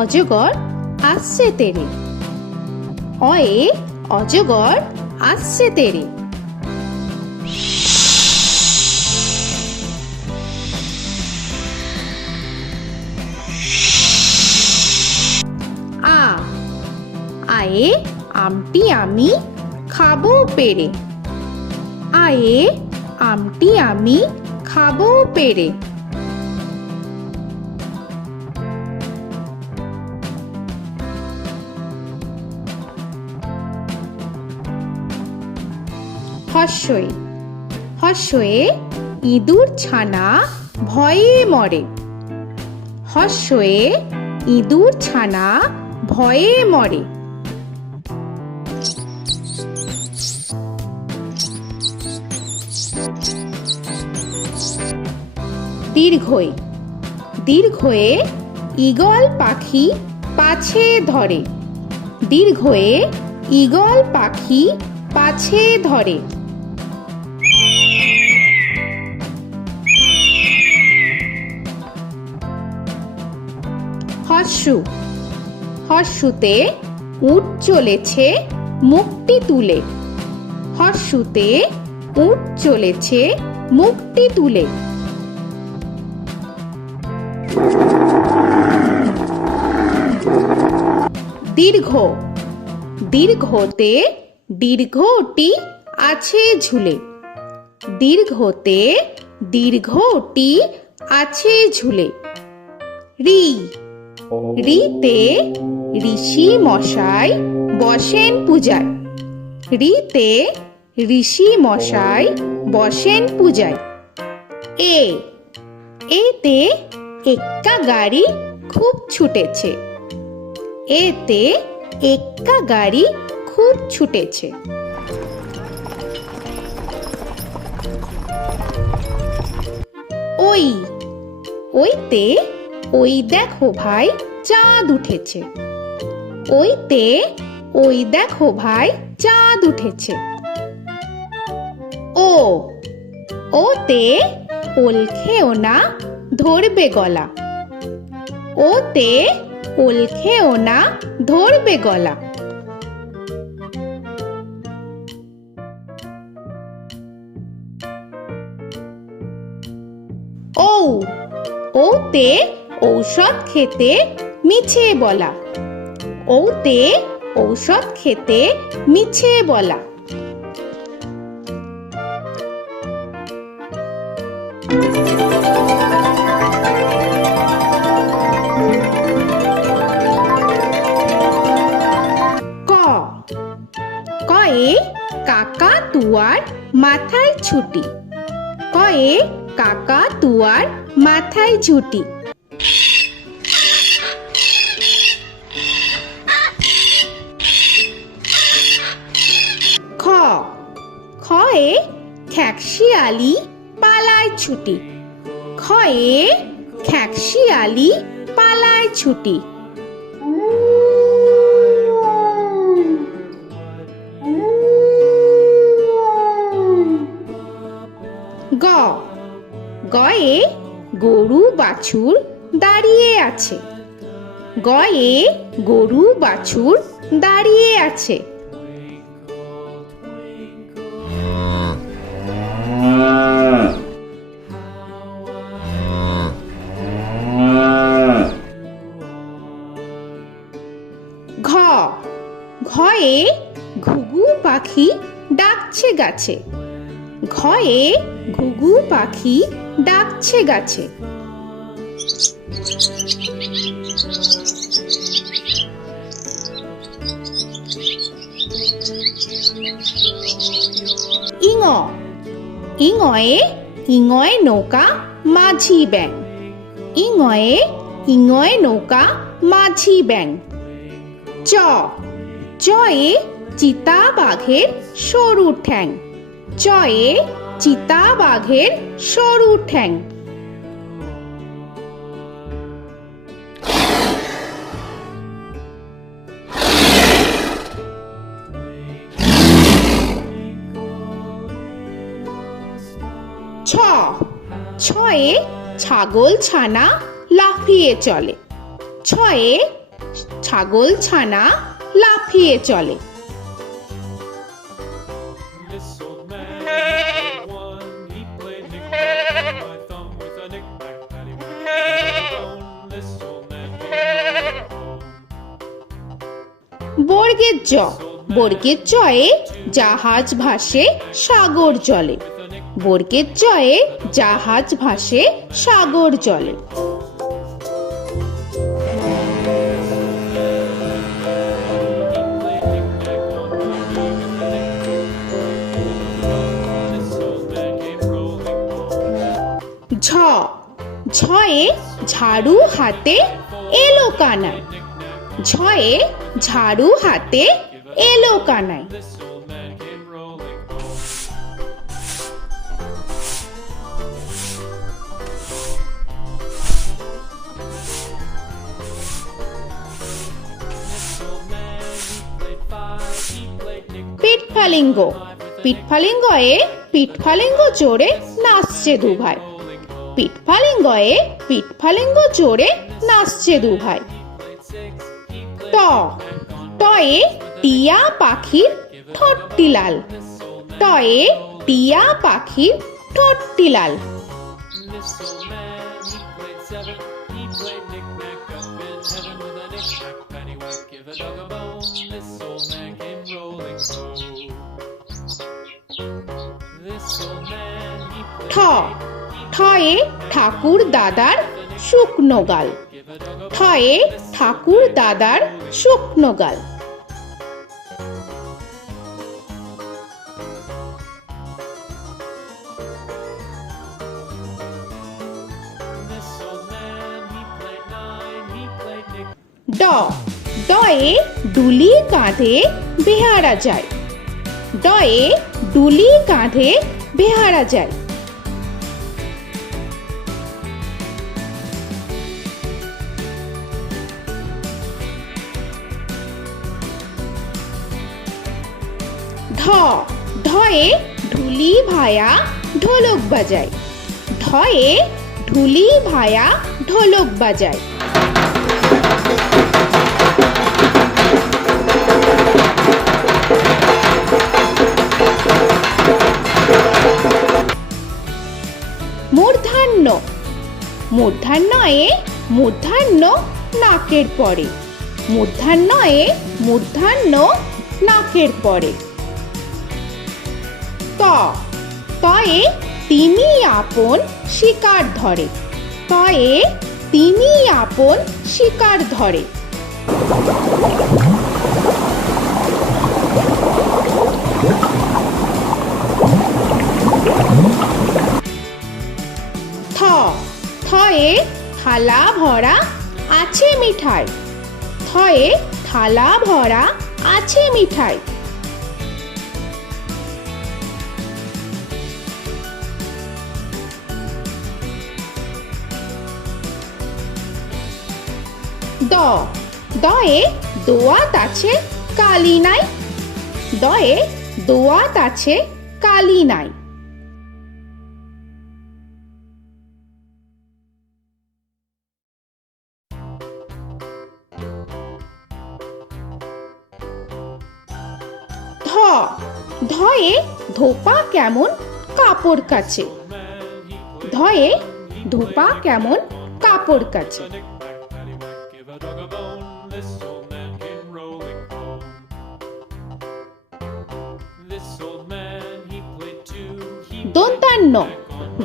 অজগর আসছে তেরে। অয়ে অজগর আসছে তেরে। আ আয়ে আমটি আমি খাবো পেরে। আয়ে আমটি আমি খাবো পেরে। হর্ষই হর্ষয়ে ইঁদুর ছানা ভয়ে মরে। হর্ষয়ে ইঁদুর ছানা ভয়ে মরে। দীর্ঘই দীর্ঘয়ে ঈগল পাখি পাছে ধরে। দীর্ঘয়ে ঈগল পাখি পাছে ধরে। হর্ষু হর্ষুতে উট চলেছে মুখটি তুলে। হর্ষুতে উট চলেছে মুখটি তুলে। দীর্ঘ দীর্ঘতে দীর্ঘটি আছে ঝুলে। দীর্ঘতে দীর্ঘটি আছে ঝুলে। রি রিতে ঋষি মশাই বসেন পূজায়। রিতে ঋষি মশাই বসেন পূজায়। এ এতে এক্কা গাড়ি খুব ছুটেছে। এতে এক্কা গাড়ি খুব ছুটেছে। ওই ওইতে ওই দেখো ভাই চাঁদ উঠেছে। ওইতে ওই দেখো ভাই চাঁদ উঠেছে। ও ওতে ওল খেও না ধরবে গলা। ওতে ওল খেও না ধরবে গলা। ঔ ওতে ঔষধ খেতে মিছে বলা। ওতে ঔষধ খেতে মিছে বলা। ক কয়ে কাকা তুয়ার মাথায় ছুটি। কয়ে কাকা তুয়ার মাথায় ঝুটি। খ খয়ে খ্যাকশিয়ালি পালায় ছুটি। খয়ে খ্যাকশিয়ালি পালায় ছুটি। গ গয়ে গরু বাছুর দাঁড়িয়ে আছে। গয়ে গরু বাছুর দাঁড়িয়ে আছে। ঘ ঘয়ে ঘুঘু পাখি ডাকছে গাছে। ঘয়ে ঘুঘু পাখি ডাকছে গাছে। ইঙ ইঙয়ে ইঙয়ে নৌকা মাঝি ব্যাং। ইঙয়ে ইঙয়ে নৌকা মাঝি ব্যাং। চ চয়ে চিতা বাঘের সরু ঠ্যাং। চয়ে চিতা বাঘের সরু ঠ্যাং। ছ ছয়ে ছাগল ছানা লাফিয়ে চলে। ছয়ে ছাগল ছানা লাফিয়ে চলে। This old man had one. He played knick-knack, my thumb with a knick-knack, paddywhack, this old man came home. বর্গের জ, বর্গের জয়ে জাহাজ ভাসে সাগর জলে। বর্গের জয়ে জাহাজ ভাসে সাগর জলে। ঝ, ঝয়ে ঝাড়ু হাতে এলো কানাই। ঝয়ে ঝাড়ু হাতে এলো Kanai. This old man came rolling home. This old man, he played five. He played knick-knack. পিঠফালিঙ্গ, পিঠফালিঙ্গয়ে পিঠফালিঙ্গ জোরে নাচছে দুভাই। পিঠফালিঙ্গয়ে পিঠফালিঙ্গ জোরে নাচছে দুভাই। ট, টয়ে টিয়া পাখির ঠোঁটটি লাল। টয়ে টিয়া পাখির ঠোঁটটি লাল। This old man, he played seven. He played knick-knack up in heaven with a knick-knack, paddywhack, give a dog a bone. This old man came rolling home. This old man, he ঠ, played ঠয়ে ঠাকুর দাদার শুকনো গাল। give a dog a ঠয়ে ঠাকুর দাদার শুকনো গাল। This old man, he played nine. He played knick. ড, ডয়ে ডুলি কাঁধে বেহারা যায়। ডয়ে ডুলি কাঁধে বেহারা যায়। ঢ, ঢয়ে ঢুলি ভায়া ঢোলক বাজায়। ঢয়ে ঢুলি ভায়া ঢোলক বাজায়। মূর্ধন্য, মূর্ধন্যয়ে মূর্ধন্য নাকের পরে। মূর্ধন্যয়ে মূর্ধন্য নাকের পরে। ত, তয়ে তিনি আপন শিকার ধরে। তয়ে তিনি আপন শিকার ধরে। থ, থয়ে থালা ভরা আছে মিঠাই। থয়ে থালা ভরা আছে মিঠাই। দ, দয়ে দোয়াত আছে কালি নাই। দয়ে দোয়াত আছে কালি নাই। ধ, ধয়ে ধোপা কেমন কাপড় কাচে। ধয়ে ধোপা কেমন কাপড় কাচে। Knick-knack, paddywhack, give a dog a bone. This old man came rolling home. This old man, he played two. He দন্তান্ন,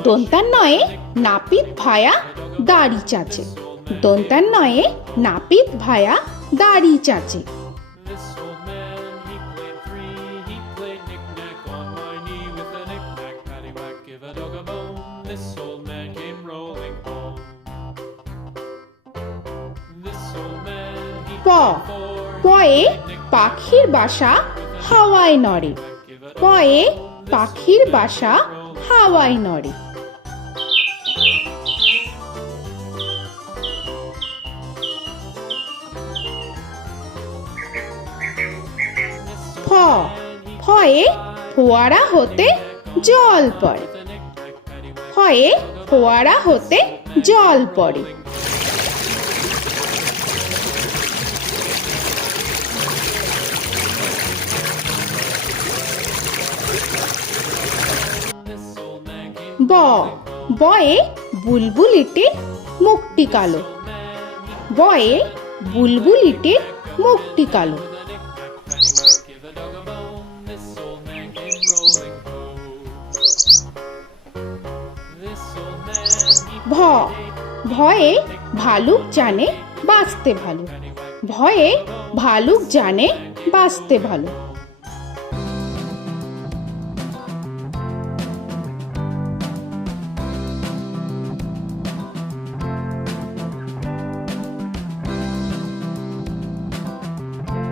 দন্তান্নয়ে নাপিত ভায়া দাড়ি চাচে। দন্তান্নয়ে নাপিত ভায়া দাড়ি চাচে। This old man, he played three. He played knick-knack on my knee with a knick-knack, paddywhack, give a dog a bone. This old man came rolling home. This old man, he প, played four. পয়ে পাখির বাসা হাওয়ায় নড়ে। পয়ে পাখির বাসা হাওয়ায় নড়ে। ফ, ফয়ে ফোয়ারা হতে জল পড়ে। ফয়ে ফোয়ারা হতে জল পড়ে। ব বয়ে বুলবুলিটির মুখটি কালো। বয়ে বুলবুলিটির মুখটি কালো। Give a dog a bone, this old man came rolling home. This old man, he ভ ভয়ে ভালুক জানে বাঁচতে ভালো। ভয়ে ভালুক জানে বাঁচতে ভালো।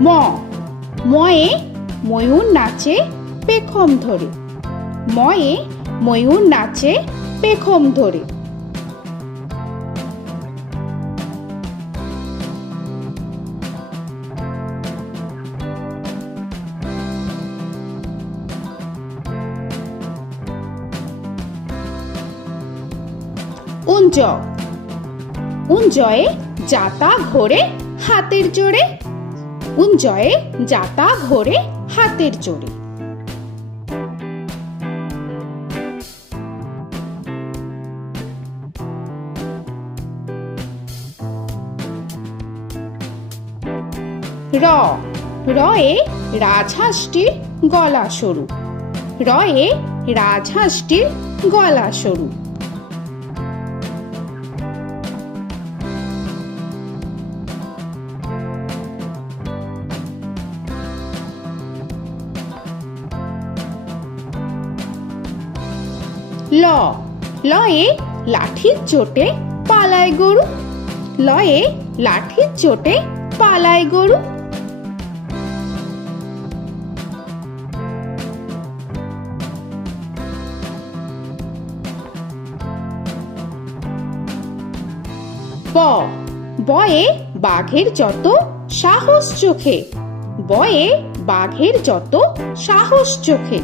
ম ময়ে ময়ূর নাচে পেখম ধরে। ময়ে ময়ূর নাচে পেখম ধরে। উঞ্জ উঞ্জয়ে যাতা ঘোরে হাতের জোরে। উঞ্জয়ে যাতা ঘোরে হাতের জোরে। র রয়ে রাজহাঁসটির গলা সরু। রয়ে রাজহাঁসটির গলা সরু। ল লয়ে লাঠির চোটে পালায় গরু। লয়ে লাঠির চোটে পালায় গরু। ব বয়ে বাঘের যত সাহস চোখে। বয়ে বাঘের যত সাহস চোখে।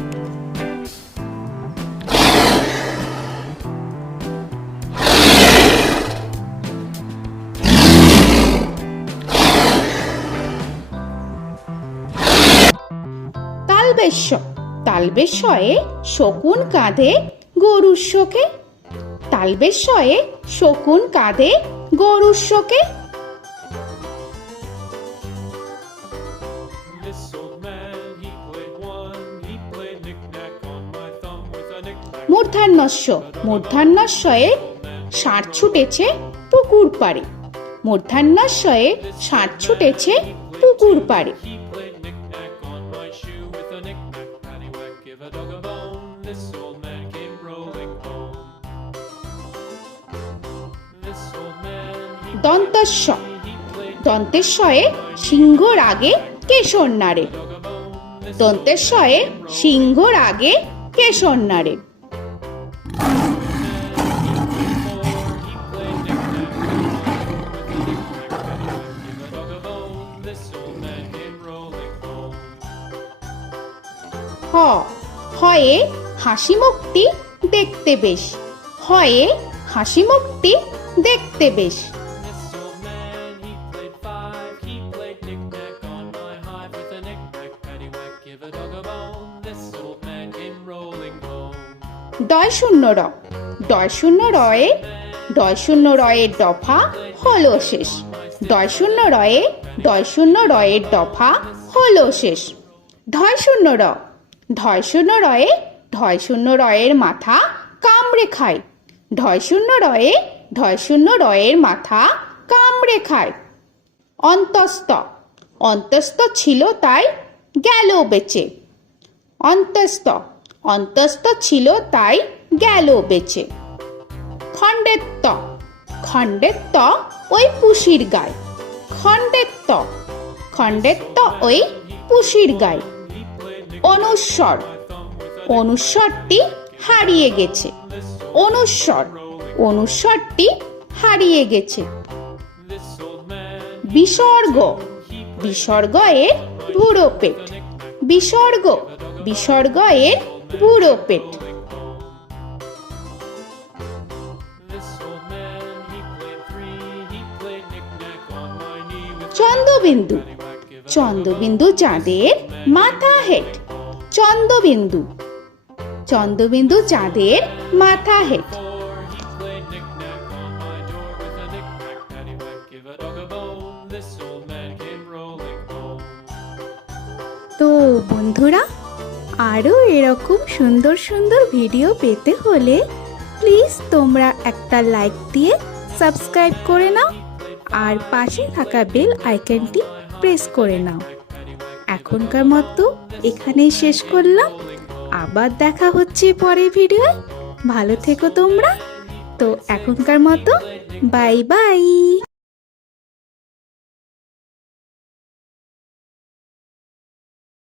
তালবেশ্য তালবেশ্যয়ে শকুন কাঁধে গরুর শোকে। তালবেশ্যয়ে শকুন কাঁধে গরুর শোকে। This old man, he played one, he played knick-knack on my thumb with a knick-knack. মূর্ধন্যস্য মূর্ধন্যস্যয়ে ষাঁড় ছুটেছে পুকুর পাড়ে। মূর্ধন্যস্যয়ে ষাঁড় ছুটেছে পুকুর পাড়ে। He played knick-knack on my shoe with a knick-knack, paddywhack, give a dog a bone. This old man came rolling home. This old man, he দন্তস্য played দন্তেশ্বয়ে সিংহর আগে কেশর নাড়ে। dog a bone. This দন্তেশ্বয়ে সিংহর আগে কেশর নাড়ে। he played knick-knack with a knick-knack, paddywhack, give a dog a bone. This old man came rolling home. হ হয়ে হাসি মুখটি দেখতে বেশ। হয়ে হাসি মুখটি দেখতে বেশ। This old man, he played five, he played knick-knack on my hive with a knick-knack, paddywhack, give a dog a bone. This old man came rolling home. ডয় শূন্য র ডয় শূন্য রয়ে ডয় শূন্য রয়ের দফা হলো শেষ। ডয় শূন্য রয়ে ডয় শূন্য রয়ের দফা হলো শেষ। ঢয় শূন্য র ঢয় শূন্য রয়ে ঢয় শূন্য রয়ের মাথা কামড়ে খায়। ঢয় শূন্য রয়ে ঢয় শূন্য রয়ের মাথা কামড়ে খায়। অন্তস্থ অন্তস্থ ছিল তাই গেল বেঁচে। অন্তস্থ অন্তস্থ ছিল তাই গেল বেঁচে। খণ্ডেত্ব খণ্ডেত্ব ওই পুষির গায়। খণ্ডেত্ব খণ্ডেত্ব ওই পুষির গায়। অনুস্বর অনুস্বরটি হারিয়ে গেছে। অনুস্বর অনুস্বরটি হারিয়ে গেছে। This old man, বিসর্গ বিসর্গ এর বুড়ো পেট। বিসর্গ বিসর্গ এর বুড়ো পেট। this old man, he played three, he played knick-knack on my knee with Chandrabindu paddywhack, give a Chandrabindu চাঁদের মাথা হেট। চন্দ্রবিন্দু চন্দ্রবিন্দু চাঁদের মাথা head. Before he played knick-knack on my door with a knick-knack, paddywhack, give a dog a bone. This old man came rolling home. তো বন্ধুরা, আরও এরকম সুন্দর সুন্দর ভিডিও পেতে হলে প্লিজ তোমরা একটা লাইক দিয়ে সাবস্ক্রাইব করে নাও আর পাশে থাকা বেল আইকনটি প্রেস করে নাও। এখনকার মতো এখানেই শেষ করলাম, আবার দেখা হচ্ছে পরের ভিডিও। ভালো থেকো তোমরা। তো এখনকার মতো বাই বাই।